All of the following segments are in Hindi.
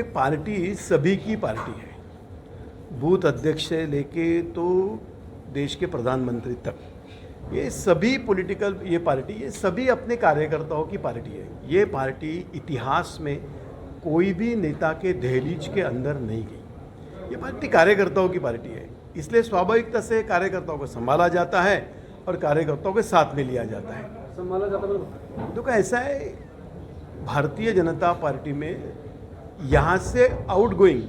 एक पार्टी सभी की पार्टी है, बूथ अध्यक्ष से लेके तो देश के प्रधानमंत्री तक, ये सभी पॉलिटिकल ये सभी अपने कार्यकर्ताओं की पार्टी है। ये पार्टी इतिहास में कोई भी नेता के दहलीज के अंदर नहीं गई। ये पार्टी कार्यकर्ताओं की पार्टी है, इसलिए स्वाभाविकता से कार्यकर्ताओं को संभाला जाता है और कार्यकर्ताओं के साथ में लिया जाता है। संभाला जाता है तो ऐसा है, भारतीय जनता पार्टी में यहाँ से आउटगोइंग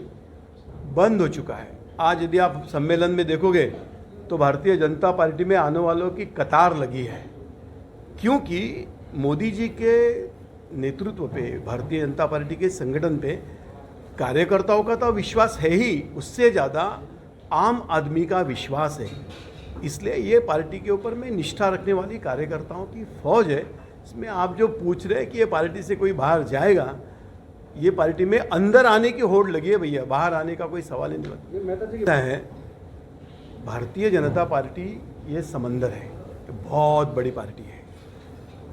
बंद हो चुका है। आज यदि आप सम्मेलन में देखोगे तो भारतीय जनता पार्टी में आने वालों की कतार लगी है, क्योंकि मोदी जी के नेतृत्व पे, भारतीय जनता पार्टी के संगठन पे कार्यकर्ताओं का तो विश्वास है ही, उससे ज़्यादा आम आदमी का विश्वास है। इसलिए ये पार्टी के ऊपर में निष्ठा रखने वाली कार्यकर्ताओं की फौज है। इसमें आप जो पूछ रहे हैं कि ये पार्टी से कोई बाहर जाएगा, ये पार्टी में अंदर आने की होड़ लगी है भैया, बाहर आने का कोई सवाल ही नहीं बनता है। भारतीय जनता पार्टी ये समंदर है, ये बहुत बड़ी पार्टी है।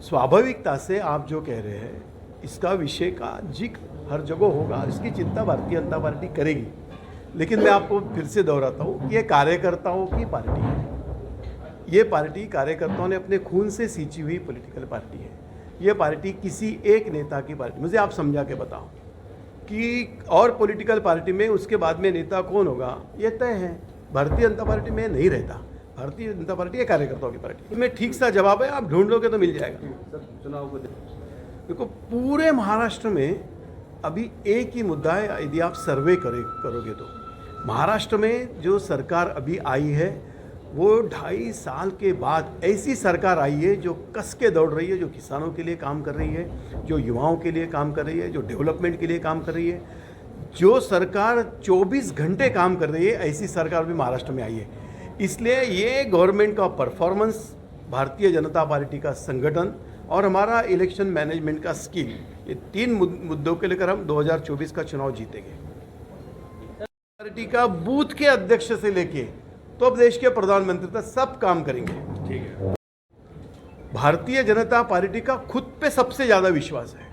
स्वाभाविकता से आप जो कह रहे हैं, इसका विषय का जिक्र हर जगह होगा, इसकी चिंता भारतीय जनता पार्टी करेगी। लेकिन मैं आपको फिर से दोहराता हूँ कि ये कार्यकर्ताओं की पार्टी है। ये पार्टी कार्यकर्ताओं ने अपने खून से सींची हुई पॉलिटिकल पार्टी है। ये पार्टी किसी एक नेता की पार्टी, मुझे आप समझा के बताओ कि और पॉलिटिकल पार्टी में उसके बाद में नेता कौन होगा ये तय है। भारतीय जनता पार्टी में नहीं रहता। भारतीय जनता पार्टी है कार्यकर्ताओं की पार्टी। इसमें ठीक सा जवाब है, आप ढूंढ लोगे तो मिल जाएगा। चुनाव को देखो, पूरे महाराष्ट्र में अभी एक ही मुद्दा है। यदि आप सर्वे करोगे तो महाराष्ट्र में जो सरकार अभी आई है, वो 2.5 साल के बाद ऐसी सरकार आई है जो कस के दौड़ रही है, जो किसानों के लिए काम कर रही है, जो युवाओं के लिए काम कर रही है, जो डेवलपमेंट के लिए काम कर रही है। जो सरकार 24 घंटे काम कर रही है, ऐसी सरकार भी महाराष्ट्र में आई है। इसलिए ये गवर्नमेंट का परफॉर्मेंस, भारतीय जनता पार्टी का संगठन और हमारा इलेक्शन मैनेजमेंट का स्किल, ये 3 मुद्दों के लेकर हम 2024 का चुनाव जीतेंगे। पार्टी का बूथ के अध्यक्ष से लेके तो अब देश के प्रधानमंत्री तक सब काम करेंगे। ठीक है, भारतीय जनता पार्टी का खुद पे सबसे ज्यादा विश्वास है।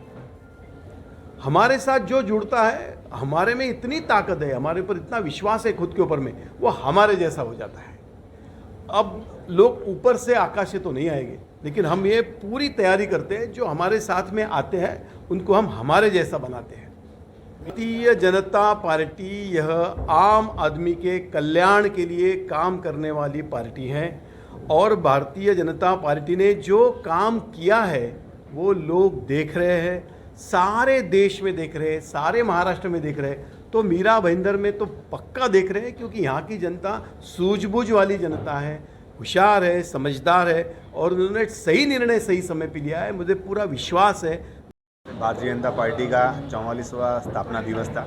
हमारे साथ जो जुड़ता है, हमारे में इतनी ताकत है, हमारे ऊपर इतना विश्वास है खुद के ऊपर में, वो हमारे जैसा हो जाता है। अब लोग ऊपर से आकाश से तो नहीं आएंगे, लेकिन हम ये पूरी तैयारी करते हैं, जो हमारे साथ में आते हैं उनको हम हमारे जैसा बनाते हैं। भारतीय जनता पार्टी यह आम आदमी के कल्याण के लिए काम करने वाली पार्टी है, और भारतीय जनता पार्टी ने जो काम किया है वो लोग देख रहे हैं, सारे देश में देख रहे हैं, सारे महाराष्ट्र में देख रहे हैं। तो मीरा भाईंदर में तो पक्का देख रहे हैं, क्योंकि यहाँ की जनता सूझबूझ वाली जनता है, होशियार है, समझदार है, और उन्होंने सही निर्णय सही समय पे लिया है। मुझे पूरा विश्वास है। भारतीय जनता पार्टी का 44वां स्थापना दिवस था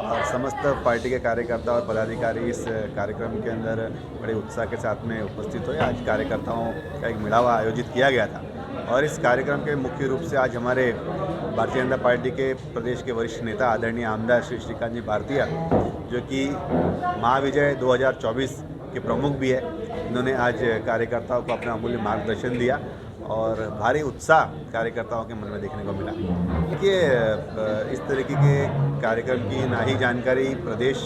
और समस्त पार्टी के कार्यकर्ता और पदाधिकारी इस कार्यक्रम के अंदर बड़े उत्साह के साथ में उपस्थित हुए। आज कार्यकर्ताओं का एक मेळावा आयोजित किया गया था, और इस कार्यक्रम के मुख्य रूप से आज हमारे भारतीय जनता पार्टी के प्रदेश के वरिष्ठ नेता आदरणीय आमदार श्री श्रीकांत जी भारतीय, जो कि महाविजय 2024 के प्रमुख भी है, इन्होंने आज कार्यकर्ताओं को अपना अमूल्य मार्गदर्शन दिया और भारी उत्साह कार्यकर्ताओं के मन में देखने को मिला। देखिए, इस तरीके के कार्यक्रम की ना ही जानकारी प्रदेश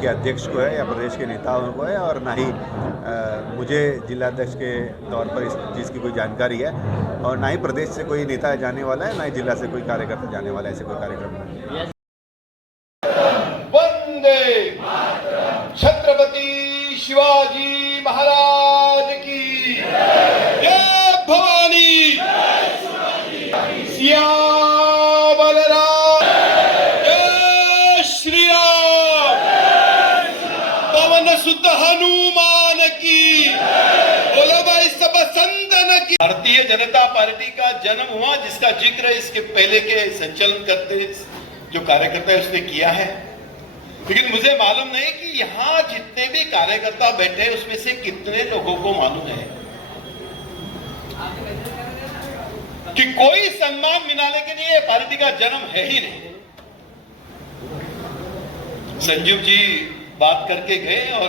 के अध्यक्ष को है या प्रदेश के नेताओं को है, और ना ही मुझे जिलाध्यक्ष के तौर पर इस चीज़ की कोई जानकारी है, और ना ही प्रदेश से कोई नेता जाने वाला है, ना ही जिला से कोई कार्यकर्ता जाने वाला है। ऐसे कोई कार्यक्रम नहीं। वंदे छत्रपति शिवाजी महाराज की जय, भवानी सियावर राम, जय श्री राम, पवन सुत हनुमान की, बोलो भाई सब संतन की। भारतीय जनता पार्टी का जन्म हुआ, जिसका जिक्र इसके पहले के संचालन करते जो कार्यकर्ता है उसने किया है। लेकिन मुझे मालूम नहीं कि यहाँ जितने भी कार्यकर्ता बैठे हैं उसमें से कितने लोगों को मालूम है कि कोई सम्मान मिलाने के लिए पार्टी का जन्म है ही नहीं। संजीव जी बात करके गए, और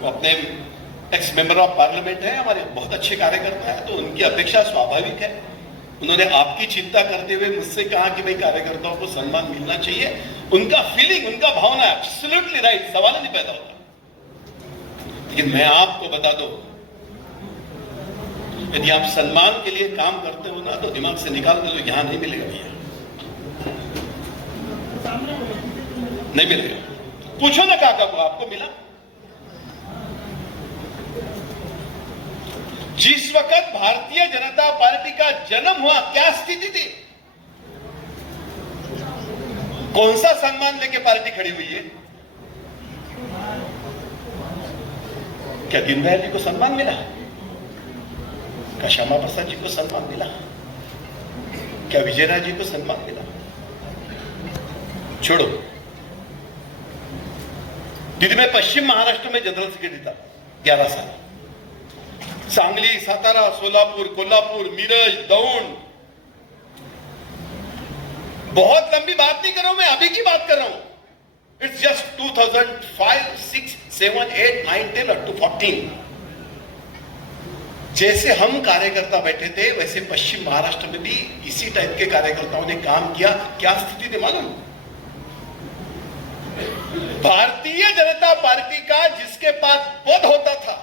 वो अपने एक्स मेंबर ऑफ पार्लियामेंट है, हमारे बहुत अच्छे कार्यकर्ता है, तो उनकी अपेक्षा स्वाभाविक है। उन्होंने आपकी चिंता करते हुए मुझसे कहा कि भाई कार्यकर्ताओं को सम्मान मिलना चाहिए। उनका फीलिंग, उनका भावना एब्सोल्युटली राइट, सवाल नहीं पैदा होता। लेकिन मैं आपको बता दूं, यदि आप सम्मान के लिए काम करते हो ना तो दिमाग से निकाल दो, यहां नहीं मिलेगा भैया, नहीं मिलेगा। पूछो ना काका को, आपको मिला? जिस वक्त भारतीय जनता पार्टी का जन्म हुआ क्या स्थिति थी? कौन सा सम्मान लेके पार्टी खड़ी हुई है? क्या दीनदयाल जी को सम्मान मिला? क्या श्यामा प्रसाद जी को सम्मान मिला? क्या विजयराज जी को सम्मान मिला? छोड़ो। दीदी, मैं पश्चिम महाराष्ट्र में जनरल सेक्रेटरी था 11 साल। सांगली, सातारा, सोलापुर, कोल्हापुर, मिरज, दौंड। बहुत लंबी बात नहीं कर रहा हूं मैं, अभी की बात कर रहा हूं। It's just 2005, 6, 7, 8, 9, 10 up to 14। जैसे हम कार्यकर्ता बैठे थे वैसे पश्चिम महाराष्ट्र में भी इसी टाइप के कार्यकर्ताओं ने काम किया। क्या स्थिति थी मालूम? भारतीय जनता पार्टी का जिसके पास पद होता था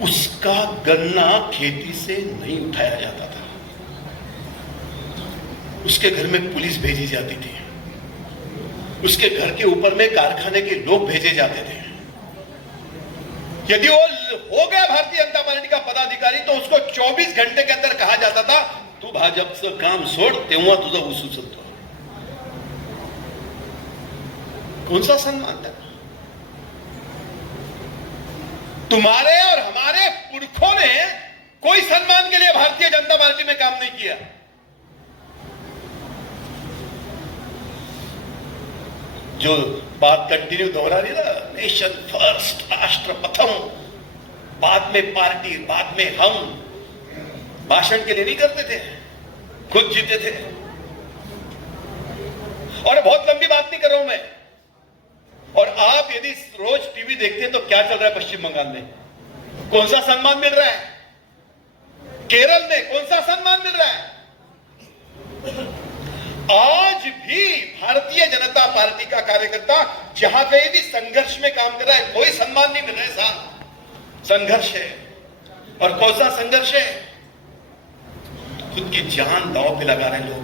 उसका गन्ना खेती से नहीं उठाया जाता था, उसके घर में पुलिस भेजी जाती थी, उसके घर के ऊपर में कारखाने के लोग भेजे जाते थे। यदि वो हो गया भारतीय जनता पार्टी का पदाधिकारी तो उसको 24 घंटे के अंदर कहा जाता था तू भाजपचं काम सोड, तेव्हा तुझं ऊस उचलतो। कौन सा सम्मान था? तुम्हारे और हमारे पुरखों ने कोई सम्मान के लिए भारतीय जनता पार्टी में काम नहीं किया। जो बात कंटिन्यू दोहरा रही ना, नेशन फर्स्ट, राष्ट्र प्रथम, बाद में पार्टी, बाद में हम, भाषण के लिए नहीं करते थे, खुद जीते थे। और बहुत लंबी बात नहीं कर रहा हूं मैं। और आप यदि रोज टीवी देखते हैं तो क्या चल रहा है पश्चिम बंगाल में? कौन सा सम्मान मिल रहा है? केरल में कौन सा सम्मान मिल रहा है? आज भी भारतीय जनता पार्टी का कार्यकर्ता जहां कहीं भी संघर्ष में काम कर रहा है, कोई सम्मान नहीं मिल रहा है साहब। संघर्ष है। और कौन सा संघर्ष है? खुद की जान दांव पे लगा रहे लोग।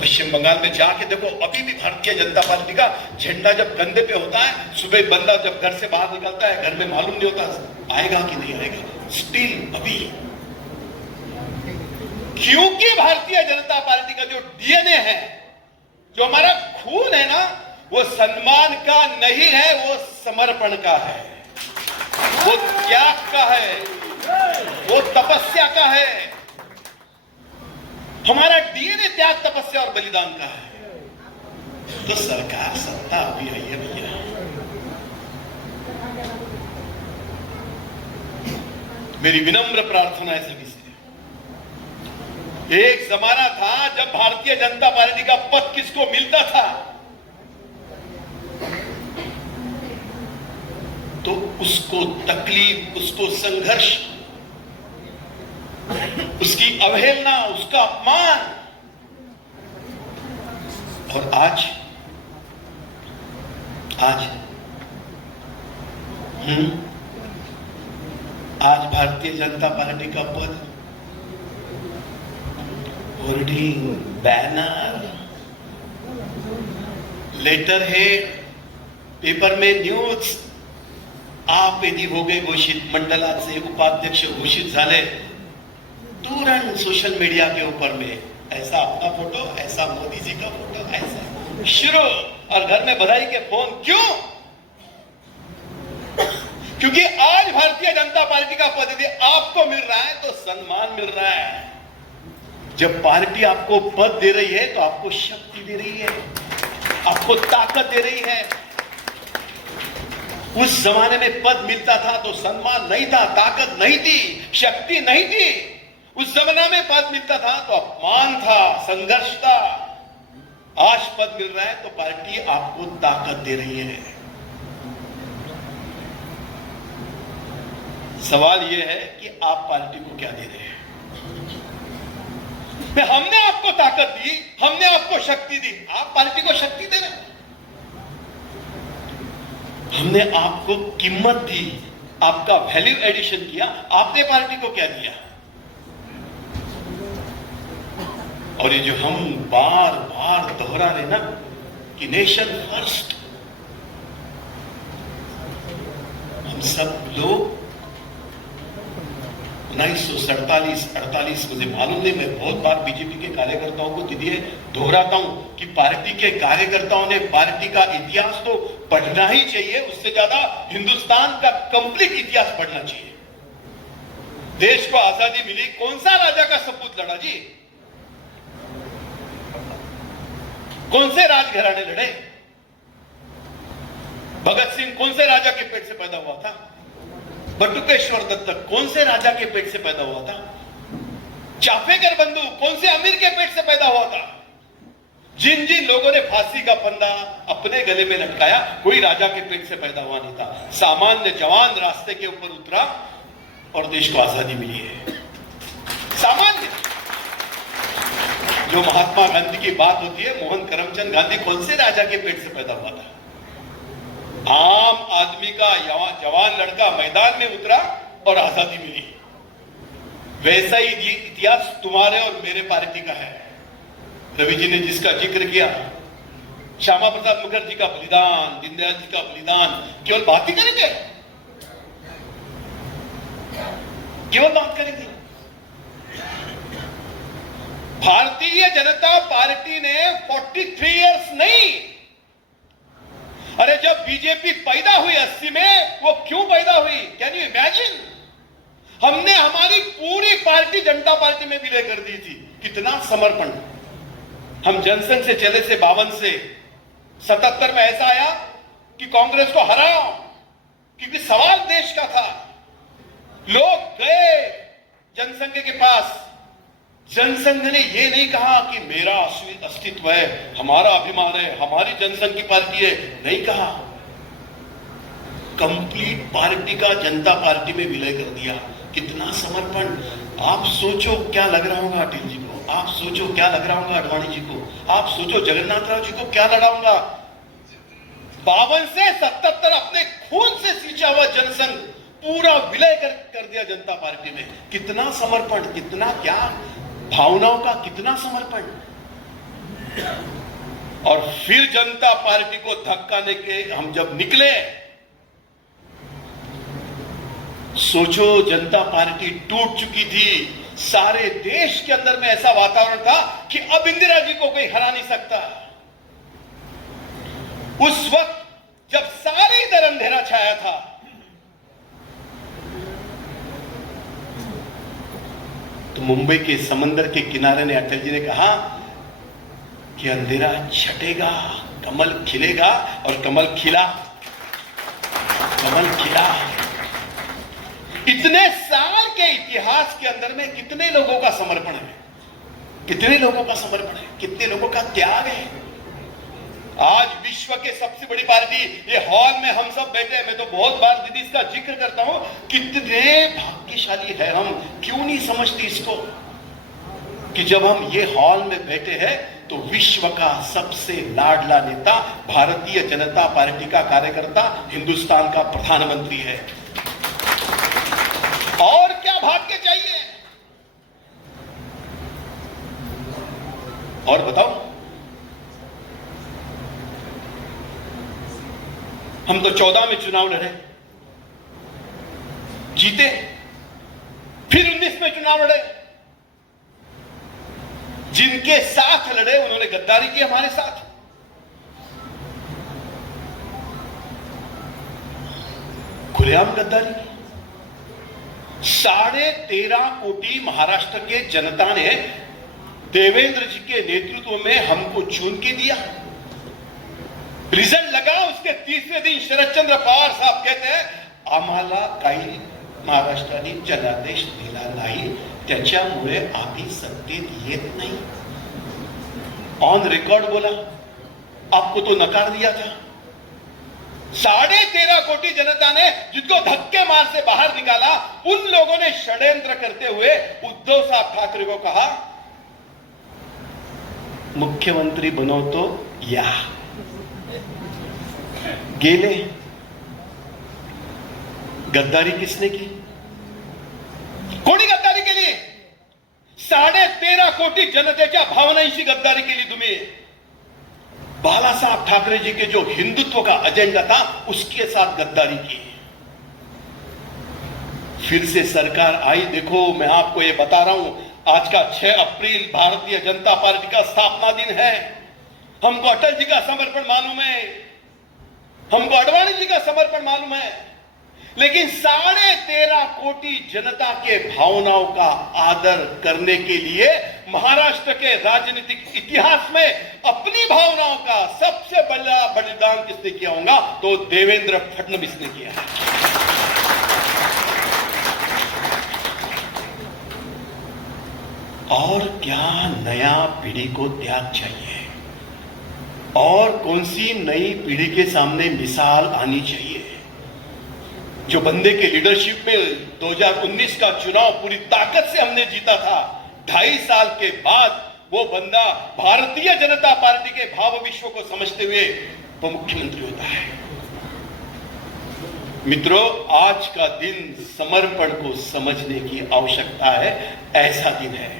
पश्चिम बंगाल में जाके देखो, अभी भी भारतीय जनता पार्टी का झंडा जब कंधे पे होता है, सुबह बंदा जब घर से बाहर निकलता है, घर में मालूम नहीं होता आएगा कि नहीं आएगा। स्टिल अभी, क्योंकि भारतीय जनता पार्टी का जो डीएनए है, जो हमारा खून है ना, वो सम्मान का नहीं है, वो समर्पण का है, वो त्याग का है, वो तपस्या का है। हमारा डीएनए त्याग, तपस्या और बलिदान का है। तो सरकार सत्ता अभी आई है भैया। मेरी विनम्र प्रार्थना है सभी से, एक जमाना था जब भारतीय जनता पार्टी का पद किसको मिलता था तो उसको तकलीफ, उसको संघर्ष, उसकी अवहेलना, उसका अपमान। और आज भारतीय जनता पार्टी का पद, hoarding, banner, letter head, paper में न्यूज, आप यदि हो गए घोषित, मंडलाचे उपाध्यक्ष घोषित झाले, तुरंत सोशल मीडिया के ऊपर में ऐसा अपना फोटो, ऐसा मोदी जी का फोटो, ऐसा शुरू, और घर में बधाई के फोन। क्यों? क्योंकि आज भारतीय जनता पार्टी का पद यदि आपको मिल रहा है तो सम्मान मिल रहा है। जब पार्टी आपको पद दे रही है तो आपको शक्ति दे रही है, आपको ताकत दे रही है। उस जमाने में पद मिलता था तो सम्मान नहीं था, ताकत नहीं थी, शक्ति नहीं थी। उस जमाने में पद मिलता था तो अपमान था, संघर्ष था। आज पद मिल रहा है तो पार्टी आपको ताकत दे रही है। सवाल यह है कि आप पार्टी को क्या दे रहे हैं। हमने आपको ताकत दी, हमने आपको शक्ति दी, आप पार्टी को शक्ति दे रहे हैं। हमने आपको कीमत दी, आपका वैल्यू एडिशन किया, आपने पार्टी को क्या दिया। और ये जो हम बार बार दोहरा रहे ना कि नेशन फर्स्ट, हम सब लोग 1947-48 मुझे मालूम नहीं, मैं बहुत बार बीजेपी के कार्यकर्ताओं को दिए दोहराता हूं कि पार्टी के कार्यकर्ताओं ने पार्टी का इतिहास तो पढ़ना ही चाहिए, उससे ज्यादा हिंदुस्तान का कंप्लीट इतिहास पढ़ना चाहिए। देश को आजादी मिली, कौन सा राजा का सपूत लड़ा जी, कौन से राजघराने लड़े। भगत सिंह कौन से राजा के पेट से पैदा हुआ था। बटुकेश्वर दत्त कौन से राजा के पेट से पैदा हुआ था। चाफेकर बंधु कौन से अमीर के पेट से पैदा हुआ था। जिन जिन लोगों ने फांसी का फंदा अपने गले में लटकाया, कोई राजा के पेट से पैदा हुआ नहीं था। सामान्य जवान रास्ते के ऊपर उतरा और देश को आजादी मिली है। सामान्य जो महात्मा गांधी की बात होती है, मोहन करमचंद गांधी कौन से राजा के पेट से पैदा हुआ था। आम आदमी का जवान लड़का मैदान में उतरा और आजादी मिली। वैसा ही इतिहास तुम्हारे और मेरे पार्टी का है। रवि जी ने जिसका जिक्र किया, श्यामा प्रसाद मुखर्जी का बलिदान, दीनदयाल जी का बलिदान, केवल बात ही करेंगे, केवल बात करेंगे। भारतीय जनता पार्टी ने 43 इयर्स नहीं, अरे जब बीजेपी पैदा हुई 80 में, वो क्यों पैदा हुई, कैन यू इमेजिन। हमने हमारी पूरी पार्टी जनता पार्टी में विलय कर दी थी। कितना समर्पण। हम जनसंघ से चले से 52 से 77 में ऐसा आया कि कांग्रेस को हराओ, क्योंकि सवाल देश का था। लोग गए जनसंघ के पास, जनसंघ ने यह नहीं कहा कि मेरा अस्तित्व है, हमारा अभिमान है, हमारी जनसंघ की पार्टी है, नहीं कहा। कंप्लीट पार्टी का जनता पार्टी में विलय कर दिया। कितना समर्पण। आप सोचो क्या लग रहा होगा अटल जी को, आप सोचो क्या लग रहा होगा अडवाणी जी को, आप सोचो जगन्नाथ राव जी को क्या लड़ा होगा। 52 से 77 अपने खून से सींचा हुआ जनसंघ पूरा विलय कर दिया जनता पार्टी में। कितना समर्पण, कितना क्या भावनाओं का कितना समर्पण। और फिर जनता पार्टी को धक्का देके हम जब निकले, सोचो जनता पार्टी टूट चुकी थी। सारे देश के अंदर में ऐसा वातावरण था कि अब इंदिरा जी को कोई हरा नहीं सकता। उस वक्त जब सारे इधर अंधेरा छाया था, तो मुंबई के समंदर के किनारे ने अटल जी ने कहा कि अंधेरा छटेगा, कमल खिलेगा, और कमल खिला, कमल खिला। इतने साल के इतिहास के अंदर में कितने लोगों का समर्पण है, कितने लोगों का समर्पण है, कितने लोगों का त्याग है। आज विश्व के सबसे बड़ी पार्टी, ये हॉल में हम सब बैठे हैं, मैं तो बहुत बार दीदी इसका जिक्र करता हूं, कितने भाग्यशाली है हम। क्यों नहीं समझती इसको कि जब हम ये हॉल में बैठे हैं तो विश्व का सबसे लाडला नेता, भारतीय जनता पार्टी का कार्यकर्ता, हिंदुस्तान का प्रधानमंत्री है। और क्या भाग्य चाहिए। और बताओ, हम तो 14 में चुनाव लड़े, जीते, फिर 19 में चुनाव लड़े। जिनके साथ लड़े उन्होंने गद्दारी की हमारे साथ। खुलेआम गद्दारी की। 13.5 कोटी महाराष्ट्र के जनता ने देवेंद्र जी के नेतृत्व में हमको चुन के दिया। रिजल्ट लगा, उसके तीसरे दिन शरद चंद्र पवार साहब कहते हैं, आम्हाला काही महाराष्ट्राने जनादेश दिला नाही, त्याच्यामुळे आम्ही सत्तेत येत नाही। ऑन रिकॉर्ड बोला, आपको तो नकार दिया था। 13.5 कोटी जनता ने जिनको धक्के मार से बाहर निकाला, उन लोगों ने षड्यंत्र करते हुए उद्धव साहब ठाकरे को कहा मुख्यमंत्री बनो तो या। गेले। गद्दारी किसने की? कोणी गद्दारी केली? 13.5 कोटी जनतेच्या भावनांशी गद्दारी केली तुम्ही। बालासाहब ठाकरे जी के जो हिंदुत्व का एजेंडा था उसके साथ गद्दारी की। फिर से सरकार आई। देखो, मैं आपको ये बता रहा हूं, आज का 6 अप्रैल भारतीय जनता पार्टी का स्थापना दिन है। हमको अटल जी का समर्पण मालूम है, हमको अडवाणी जी का समर्पण मालूम है, लेकिन 13.5 कोटी जनता के भावनाओं का आदर करने के लिए महाराष्ट्र के राजनीतिक इतिहास में अपनी भावनाओं का सबसे बड़ा बलिदान किसने किया होगा? तो देवेंद्र फडणवीस ने किया है। और क्या नया पीढ़ी को त्याग चाहिए? और कौन सी नई पीढ़ी के सामने मिसाल आनी चाहिए? जो बंदे के लीडरशिप में 2019 का चुनाव पूरी ताकत से हमने जीता था, 2.5 साल के बाद वो बंदा भारतीय जनता पार्टी के भाव विश्व को समझते हुए वो मुख्यमंत्री होता है। मित्रों, आज का दिन समर्पण को समझने की आवश्यकता है। ऐसा दिन है।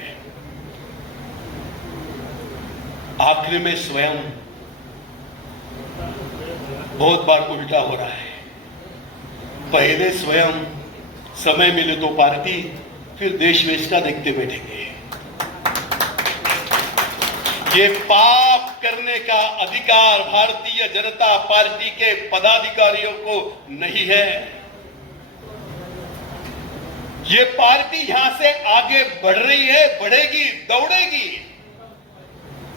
आखिर में स्वयं बहुत बार उल्टा हो रहा है। पहले स्वयं समय मिले तो पार्टी, फिर देश वेश का देखते बैठेंगे। ये पाप करने का अधिकार भारतीय जनता पार्टी के पदाधिकारियों को नहीं है। ये पार्टी यहां से आगे बढ़ रही है, बढ़ेगी, दौड़ेगी,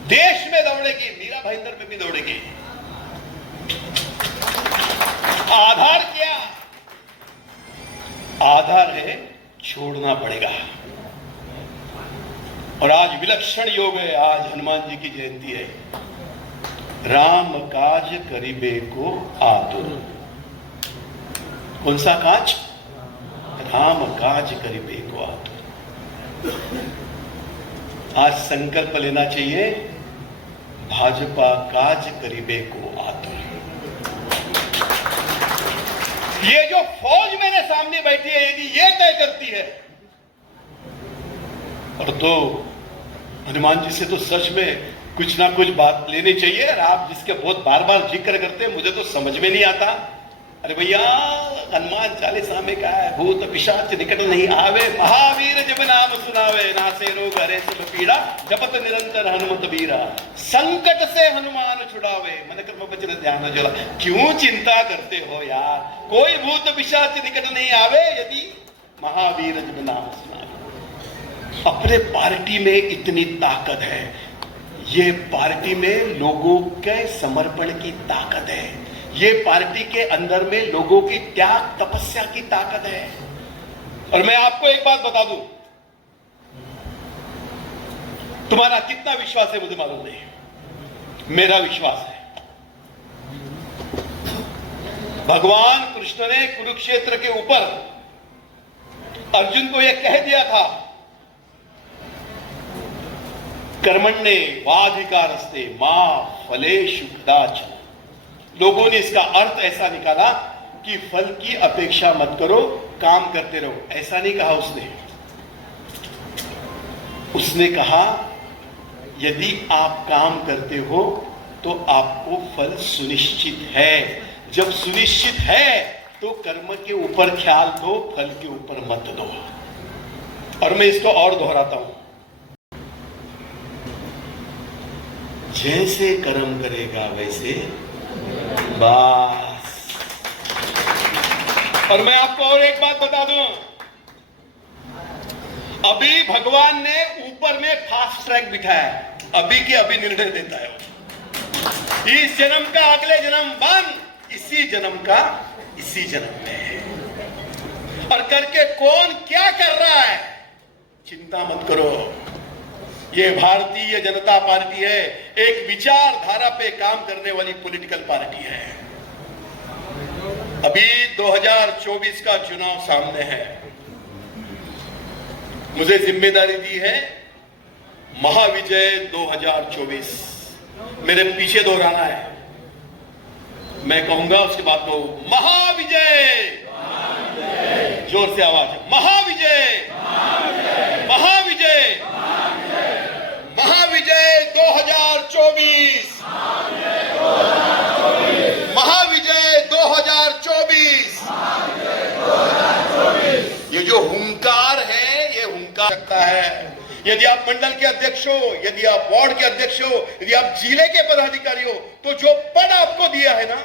देश में दौड़ेगी, मीरा भाईंदर में भी दौड़ेगी। आधार क्या? आधार है छोड़ना पड़ेगा। और आज विलक्षण योग है, आज हनुमान जी की जयंती है। राम काज करिबे को आतुर। कौन सा काज? राम काज करिबे को आतुर। आज संकल्प लेना चाहिए, भाजपा काज करिबे को आतुर। ये जो फौज मेरे सामने बैठी है, यदि ये तय करती है, और तो हनुमान जी से तो सच में कुछ ना कुछ बात लेनी चाहिए। और आप जिसके बहुत बार बार जिक्र करते हैं, मुझे तो समझ में नहीं आता। अरे भैया, हनुमान चालीसा में कहा है, भूत पिशाच निकट नहीं आवे, महावीर जब नाम सुनावे, नासे रोग हरे सब पीड़ा, जपत निरंतर हनुमत बीरा, संकट से हनुमान छुड़ावे, मन कर्म वचन ध्यान जोला। क्यों चिंता करते हो यार? कोई भूत पिशाच निकट नहीं आवे यदि महावीर जब नाम सुनावे। अपने पार्टी में इतनी ताकत है, ये पार्टी में लोगों के समर्पण की ताकत है, ये पार्टी के अंदर में लोगों की त्याग तपस्या की ताकत है। और मैं आपको एक बात बता दूं, तुम्हारा कितना विश्वास है मुझे मालूम नहीं, मेरा विश्वास है। भगवान कृष्ण ने कुरुक्षेत्र के ऊपर अर्जुन को यह कह दिया था, कर्मण्ये वाधिकारस्ते मां फलेषु कदाचन। लोगों ने इसका अर्थ ऐसा निकाला कि फल की अपेक्षा मत करो, काम करते रहो। ऐसा नहीं कहा उसने कहा यदि आप काम करते हो तो आपको फल सुनिश्चित है। जब सुनिश्चित है तो कर्म के ऊपर ख्याल दो, फल के ऊपर मत दो। और मैं इसको और दोहराता हूं, जैसे कर्म करेगा वैसे बस। और मैं आपको और एक बात बता दूं, अभी भगवान ने ऊपर में फास्ट ट्रैक बिठाया है, अभी के अभी निर्णय देता है। इस जन्म का अगले जन्म बंद, इसी जन्म का इसी जन्म में। और करके कौन क्या कर रहा है चिंता मत करो। ये भारतीय जनता पार्टी है, एक विचारधारा पे काम करने वाली पॉलिटिकल पार्टी है। अभी 2024 का चुनाव सामने है। मुझे जिम्मेदारी दी है महाविजय 2024। मेरे पीछे दोहराना है, मैं कहूंगा उसके बाद को महाविजय, जोर से आवाज, महाविजय, महाविजय, महाविजय 2024, महाविजय 2024। ये जो हुंकार है, ये हुंकार सकता है। यदि आप मंडल के अध्यक्ष हो, यदि आप वार्ड के अध्यक्ष हो, यदि आप जिले के पदाधिकारी हो, तो जो पद आपको दिया है ना,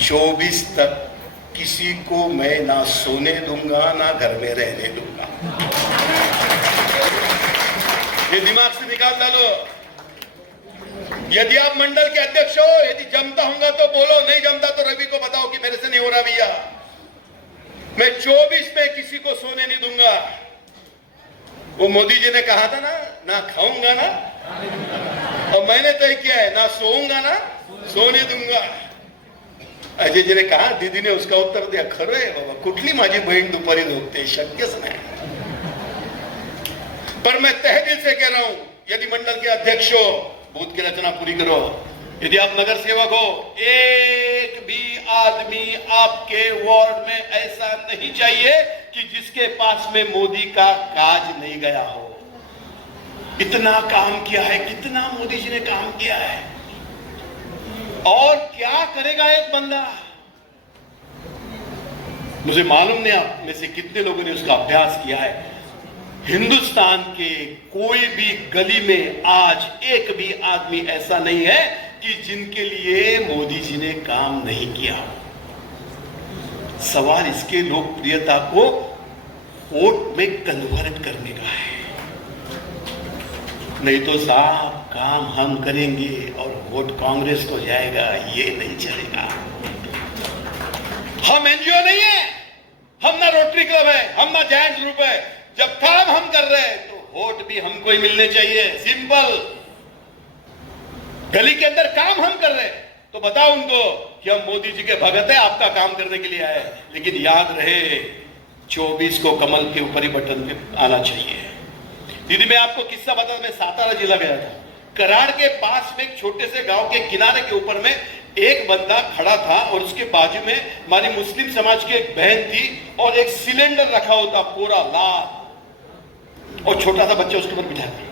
24 तक किसी को मैं ना सोने दूंगा ना घर में रहने दूंगा। ये दिमाग से निकाल डालो। यदि आप मंडल के अध्यक्ष हो, यदि जमता होगा तो बोलो, नहीं जमता तो रवि को बताओ कि मेरे से नहीं हो रहा भैया। मैं 24 में किसी को सोने नहीं दूंगा। वो मोदी जी ने कहा था ना खाऊंगा ना, और मैंने तय किया है, ना सोऊंगा ना सोने दूंगा। अजय जी ने कहा, दीदी ने उसका उत्तर दिया, खरं आहे बाबा, कुठली माझी बहीण दुपारी झोपते, शक्यच नाही। पर मैं तहे दिल से कह रहा हूं, यदि मंडल के अध्यक्ष हो, बूथ की रचना पूरी करो। यदि आप नगर सेवक हो, एक भी आदमी आपके वार्ड में ऐसा नहीं चाहिए कि जिसके पास में मोदी का काज नहीं गया हो। इतना काम किया है, कितना मोदी जी ने काम किया है, और क्या करेगा एक बंदा, मुझे मालूम नहीं आप में से कितने लोगों ने उसका अभ्यास किया है। हिंदुस्तान के कोई भी गली में आज एक भी आदमी ऐसा नहीं है कि जिनके लिए मोदी जी ने काम नहीं किया। सवाल इसके लोकप्रियता को वोट में कन्वर्ट करने का है। नहीं तो साहब काम हम करेंगे और वोट कांग्रेस को जाएगा, ये नहीं चलेगा। हम एनजीओ नहीं है, हम ना रोटरी क्लब है, हम ना जायंट्स ग्रुप है। जब काम हम कर रहे हैं तो वोट भी हमको ही मिलने चाहिए, सिंपल। गली के अंदर काम हम कर रहे हैं तो बताओ उनको कि हम मोदी जी के भगत हैं, आपका काम करने के लिए आए। लेकिन याद रहे, 24 को कमल के ऊपर ही बटन पे आना चाहिए। दीदी मैं आपको किस्सा बता, मैं सातारा जिला गया था। कराड़ के पास में एक छोटे से गांव के किनारे के ऊपर में एक बंदा खड़ा था और उसके बाजू में हमारी मुस्लिम समाज की एक बहन थी और एक सिलेंडर रखा होता पूरा लाल, और छोटा सा बच्चा उसके ऊपर बिठा था।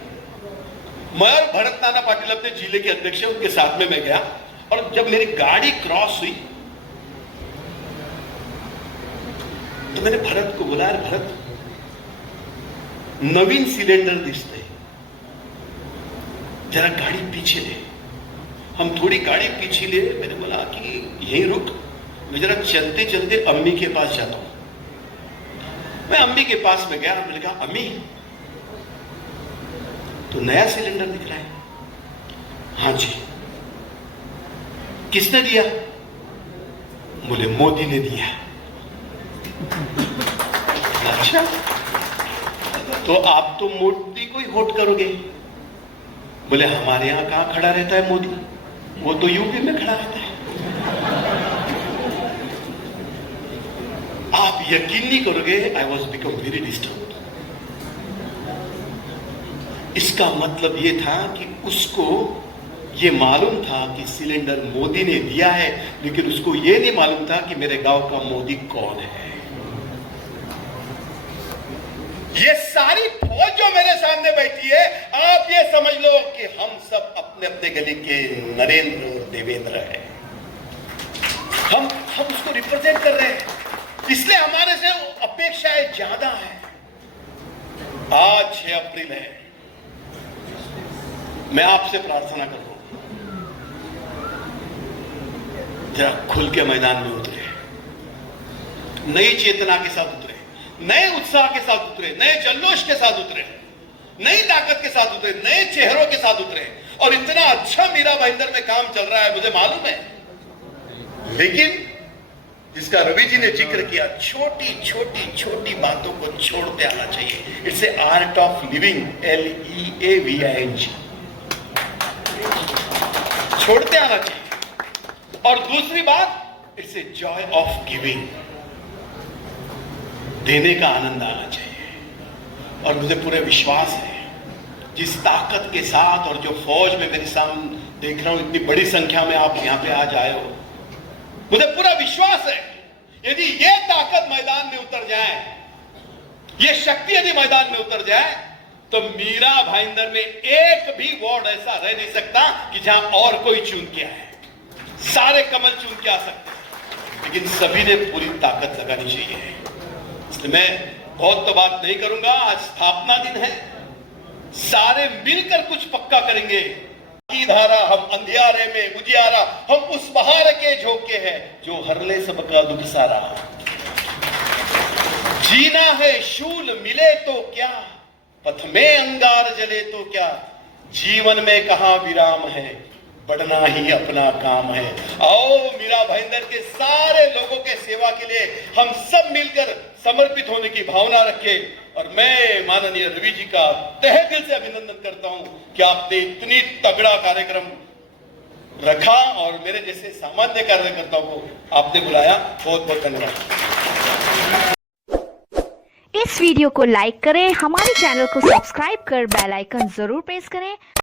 मैं और भरत नाना पाटिल अपने जिले के अध्यक्ष हैं, उनके साथ में मैं गया, और जब मेरी गाड़ी क्रॉस हुई तो मैंने भरत को बोला, भरत नवीन सिलेंडर दिसते, जरा गाड़ी पीछे ले। हम थोड़ी गाड़ी पीछे ले, मैंने बोला कि यहीं रुक, मैं जरा चलते चलते अम्मी के पास जाता हूं। मैं अम्मी के पास में गया, मैंने कहा अम्मी तो नया सिलेंडर दिख रहा है। हाँ जी। किसने दिया? बोले मोदी ने दिया। अच्छा, तो आप तो मोदी को ही वोट करोगे। बोले हमारे यहां कहां खड़ा रहता है मोदी, वो तो यूपी में खड़ा रहता है। आप यकीन नहीं करोगे, I was become very disturb. इसका मतलब ये था कि उसको ये मालूम था कि सिलेंडर मोदी ने दिया है, लेकिन उसको ये नहीं मालूम था कि मेरे गांव का मोदी कौन है। ये सारी फौज जो मेरे सामने बैठी है, आप ये समझ लो कि हम सब अपने अपने गली के नरेंद्र और देवेंद्र हैं। हम उसको रिप्रेजेंट कर रहे हैं, इसलिए हमारे से अपेक्षाएं ज्यादा है। आज 6 अप्रैल है, मैं आपसे प्रार्थना कर रहा हूं, जरा खुल के मैदान में उतरे, नई चेतना के साथ उतरे, नए उत्साह के साथ उतरे, नए जल्लोश के साथ उतरे, नई ताकत के साथ उतरे, नए चेहरों के साथ उतरे। और इतना अच्छा मीरा भाईंदर में काम चल रहा है, मुझे मालूम है, लेकिन जिसका रवि जी ने जिक्र किया, छोटी छोटी छोटी बातों को छोड़ते आना चाहिए। It's a art of living, LEAVING, छोड़ते आना चाहिए। और दूसरी बात, it's a joy of giving, देने का आनंद आना चाहिए। और मुझे पूरे विश्वास है जिस ताकत के साथ और जो फौज में मेरे सामने देख रहा हूं, इतनी बड़ी संख्या में आप यहां पे आज आए हो, मुझे पूरा विश्वास है यदि ये ताकत मैदान में उतर जाए, ये शक्ति यदि मैदान में उतर जाए, तो मीरा भाईंदर में एक भी वार्ड ऐसा रह नहीं सकता कि जहां और कोई चुन के आए। सारे कमल चुन के आ सकते हैं, लेकिन सभी ने पूरी ताकत लगानी चाहिए। इसलिए मैं बहुत तो बात नहीं करूंगा, आज स्थापना दिन है, सारे मिलकर कुछ पक्का करेंगे। की धारा हम अंधियारे में उजियारा, हम उस बहार के झोंके हैं जो हरले सबका दुख सारा। जीना है शूल मिले तो क्या, पथ में अंगार जले तो क्या, जीवन में कहां विराम है, बढ़ना ही अपना काम है। आओ मीरा भाईंदर के सारे लोगों के सेवा के लिए हम सब मिलकर समर्पित होने की भावना रखें। और मैं माननीय रवि जी का तहे दिल से अभिनंदन करता हूं कि आपने इतनी तगड़ा कार्यक्रम रखा और मेरे जैसे सामान्य कार्यकर्ताओं को आपने बुलाया। बहुत बहुत धन्यवाद। इस वीडियो को लाइक करें, हमारे चैनल को सब्सक्राइब कर बेल आइकन जरूर प्रेस करें